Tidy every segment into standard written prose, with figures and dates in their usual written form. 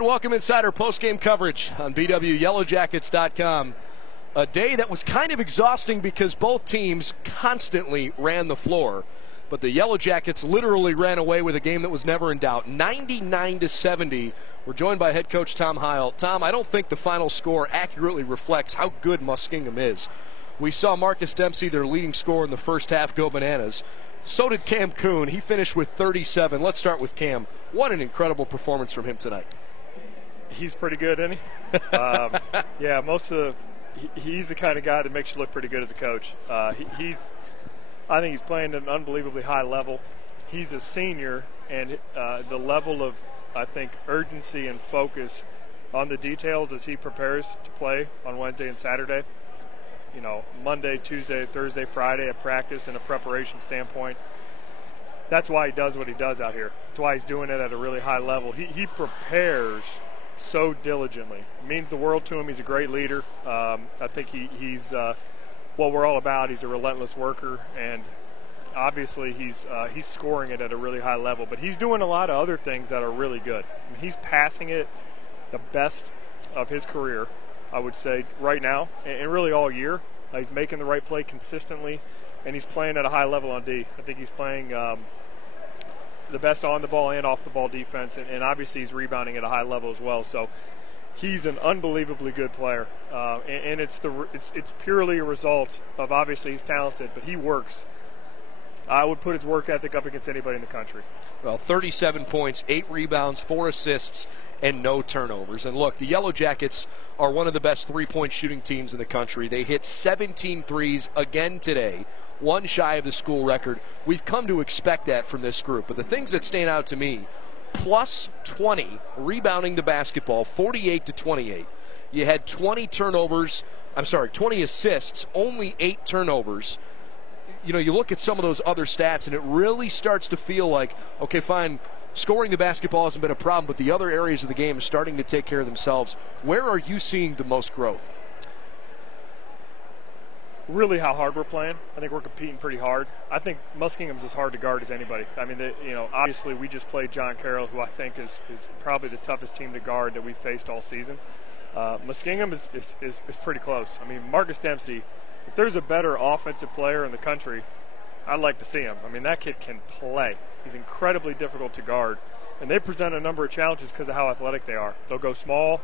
right, welcome inside our post-game coverage on BWYellowJackets.com. A day that was kind of exhausting because both teams constantly ran the floor. But the Yellow Jackets literally ran away with a game that was never in doubt. 99-70. We're joined by head coach Tom Heil. Tom, I don't think the final score accurately reflects how good Muskingum is. We saw Marcus Dempsey, their leading scorer in the first half, go bananas. So did Cam Kuhn. He finished with 37. Let's start with Cam. What an incredible performance from him tonight. He's pretty good, isn't he? He's the kind of guy that makes you look pretty good as a coach. I think he's playing at an unbelievably high level. He's a senior, and the level of, I think, urgency and focus on the details as he prepares to play on Wednesday and Saturday. You know, Monday, Tuesday, Thursday, Friday at practice and a preparation standpoint. That's why he does what he does out here. That's why he's doing it at a really high level. He prepares so diligently. It means the world to him. He's a great leader. I think he's what we're all about. He's a relentless worker, and obviously he's scoring it at a really high level. But he's doing a lot of other things that are really good. I mean, he's passing it the best of his career, I would say, right now, and really all year. He's making the right play consistently, and he's playing at a high level on D. I think he's playing the best on the ball and off the ball defense, and obviously he's rebounding at a high level as well. So he's an unbelievably good player, and it's purely a result of, obviously he's talented, but he works. I would put his work ethic up against anybody in the country. Well, 37 points, 8 rebounds, 4 assists, and no turnovers. And look, the Yellow Jackets are one of the best three-point shooting teams in the country. They hit 17 threes again today, one shy of the school record. We've come to expect that from this group. But the things that stand out to me, plus 20 rebounding the basketball, 48-28. You had 20 assists, only 8 turnovers. You know, you look at some of those other stats, and it really starts to feel like, okay, fine, scoring the basketball hasn't been a problem, but the other areas of the game are starting to take care of themselves. Where are you seeing the most growth? Really how hard we're playing. I think we're competing pretty hard. I think Muskingum's as hard to guard as anybody. I mean, obviously we just played John Carroll, who I think is probably the toughest team to guard that we've faced all season. Muskingum is pretty close. I mean, Marcus Dempsey, if there's a better offensive player in the country, I'd like to see him. I mean, that kid can play. He's incredibly difficult to guard. And they present a number of challenges because of how athletic they are. They'll go small.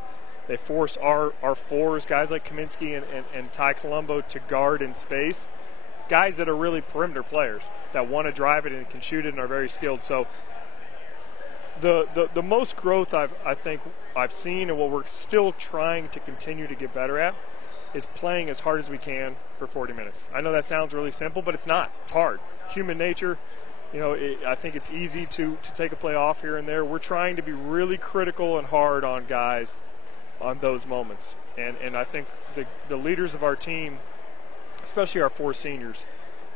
They force our fours, guys like Kaminsky and Ty Colombo, to guard in space. Guys that are really perimeter players that want to drive it and can shoot it and are very skilled. So the most growth I think I've seen, and what we're still trying to continue to get better at, is playing as hard as we can for 40 minutes. I know that sounds really simple, but it's not. It's hard. Human nature. You know, I think it's easy to take a play off here and there. We're trying to be really critical and hard on guys on those moments. And I think the leaders of our team, especially our 4 seniors,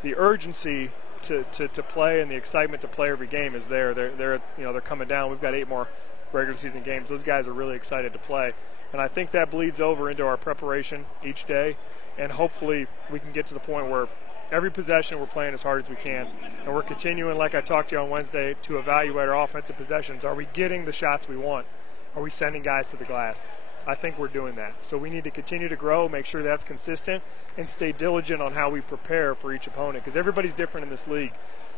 the urgency to play and the excitement to play every game is there. They're coming down. We've got 8 more regular season games. Those guys are really excited to play. And I think that bleeds over into our preparation each day. And hopefully we can get to the point where every possession we're playing as hard as we can. And we're continuing, like I talked to you on Wednesday, to evaluate our offensive possessions. Are we getting the shots we want? Are we sending guys to the glass? I think we're doing that. So we need to continue to grow, make sure that's consistent, and stay diligent on how we prepare for each opponent, because everybody's different in this league.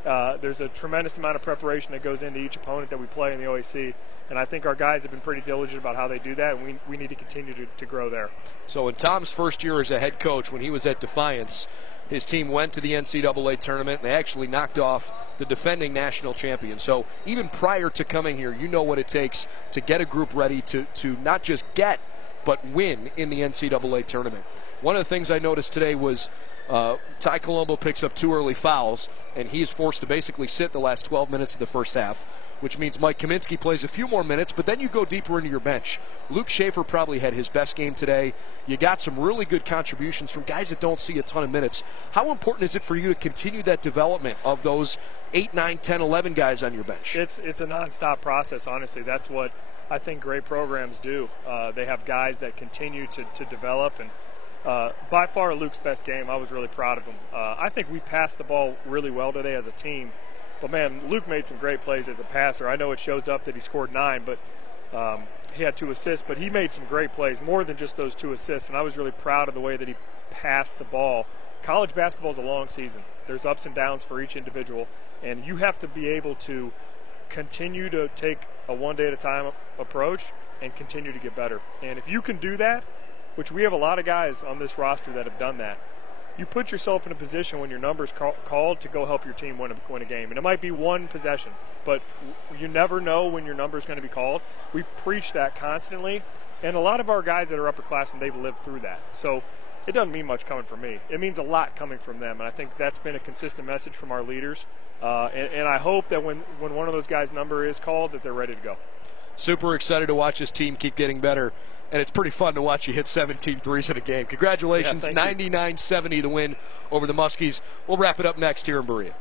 There's a tremendous amount of preparation that goes into each opponent that we play in the OAC, and I think our guys have been pretty diligent about how they do that, and we need to continue to grow there. So in Tom's first year as a head coach, when he was at Defiance, his team went to the NCAA tournament, and they actually knocked off the defending national champion. So even prior to coming here, you know what it takes to get a group ready to not just get, but win in the NCAA tournament. One of the things I noticed today was Ty Colombo picks up 2 early fouls, and he is forced to basically sit the last 12 minutes of the first half, which means Mike Kaminsky plays a few more minutes, but then you go deeper into your bench. Luke Schaefer probably had his best game today. You got some really good contributions from guys that don't see a ton of minutes. How important is it for you to continue that development of those 8, 9, 10, 11 guys on your bench? It's a nonstop process, honestly. That's what I think great programs do. They have guys that continue to develop, and by far Luke's best game. I was really proud of him. I think we passed the ball really well today as a team. But, man, Luke made some great plays as a passer. I know it shows up that he scored 9, but he had 2 assists, but he made some great plays, more than just those 2 assists, and I was really proud of the way that he passed the ball. College basketball is a long season. There's ups and downs for each individual, and you have to be able to continue to take a one-day-at-a-time approach and continue to get better. And if you can do that, which we have a lot of guys on this roster that have done that, you put yourself in a position when your number's called to go help your team win a game. And it might be one possession, but you never know when your number's going to be called. We preach that constantly, and a lot of our guys that are upperclassmen, they've lived through that. So it doesn't mean much coming from me. It means a lot coming from them, and I think that's been a consistent message from our leaders. And I hope that when one of those guys' number is called, that they're ready to go. Super excited to watch this team keep getting better, and it's pretty fun to watch you hit 17 threes in a game. Congratulations, 99-70 the win over the Muskies. We'll wrap it up next here in Berea.